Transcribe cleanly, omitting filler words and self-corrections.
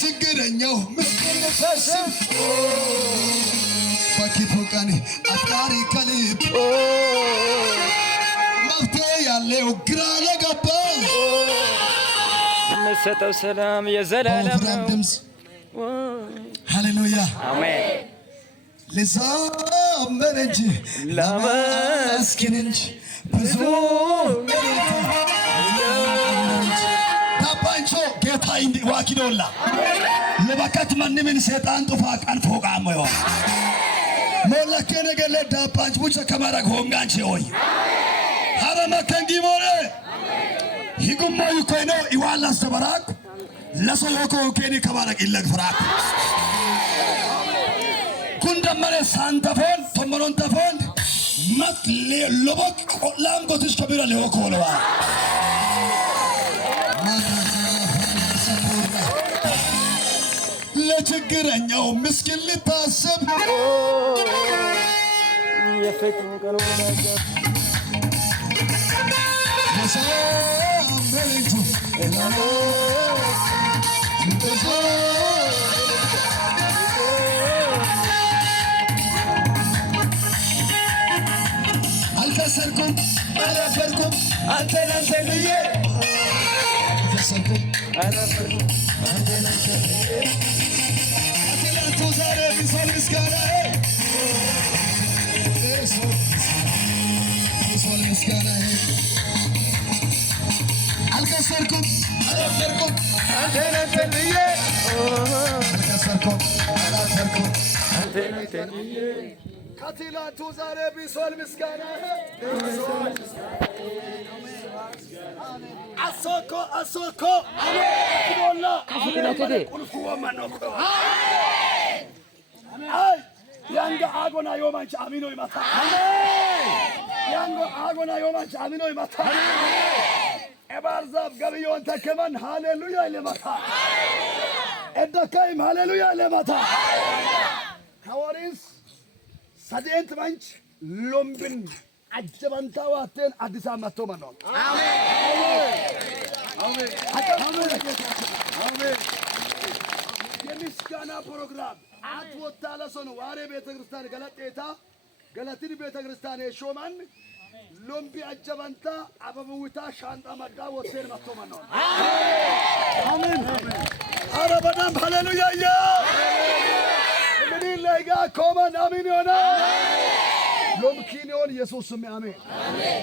ችግረኛው ምስኪን ፈስም ባኪፎቃኔ አፍቃሪ ከልብ መፍትሄ ያለው ግራ ለገባው የምትሰጠው ሰላም የዘላለም ነው። ሃሌሉያ አሜን። ልዘምር እንጂ ላመስግን እንጂ ብዙ ታባንቾ ጌታ እንዲ ዋኪዶላ ለበከት ማንምን ሰይጣን ጡፋ ቃን ፎቃሞ ይሆን ሞለከ ነገር ለዳባንች ቡቸ ከማራግ ሆንጋንቺ ሆይ ሀረማ ከንጊሞሬ ሂጉማ ይኮይኖ ይዋላስ ተበራክ ለሰሎኮ ኬኒ ከማራግ ይለግ ፍራክ ኩንደመረ ሳንተፎን ተመሮን ተፎን መት ለቦክ ቆላም ጎትሽ ከቢራ ለሆኮለዋ ለችግረኛው ምስኪን ልታስብ የፈተኝ ቀኑ ነገር ለሳምንቱ እላማ አልከሰርኩም አላፈርኩም አንተን አንተን ብዬ አልከሰርኩም አላፈርኩም አንተን አንተን ብዬ አትላንቱ ዛሬ ቢሶል ምስጋና ቢሶል ምስጋና አልከሰርኩም አላፈርኩም አንተን አንተን ብዬ አልከሰርኩም አላፈርኩም አንተን አንተን ብዬ ከትላንቱ ዛሬ ቢሶል ምስጋና አሶኮ አሶኮ አሜን ካፊላቴ ቁልፉ ወማኖኮ አሜን አይ ያንጋ አጎና ዮማንቺ አሚኖ ይማታ አሜን ያንጋ አጎና ዮማንቺ አሚኖ ይማታ አሜን ኤባርዛብ ገቢዮን ተከመን ሃሌሉያ ለማታ ኤደካይም ሃሌሉያ ለማታ ሐዋርያስ ሰደንት መንች ሎምብን አጀባንታ ዋተን አዲስ አመቶ ማነው አሜን አሜን የምስጋና ፕሮግራም አትወጣለ ሰው ነው ዋሬ ቤተክርስቲያን ገለጤታ ገለቲን ቤተክርስቲያን የሾማን ሎምቢ አጀባንታ አበቡታ ሻንጣ መዳ ወተን መቶ ማነው አሜን አረ በደም ሃሌሉያ ያ ለጋ ኮማን አሜን ይሆናል ሎምኪኒዮን ኢየሱስ ስም አሜን አሜን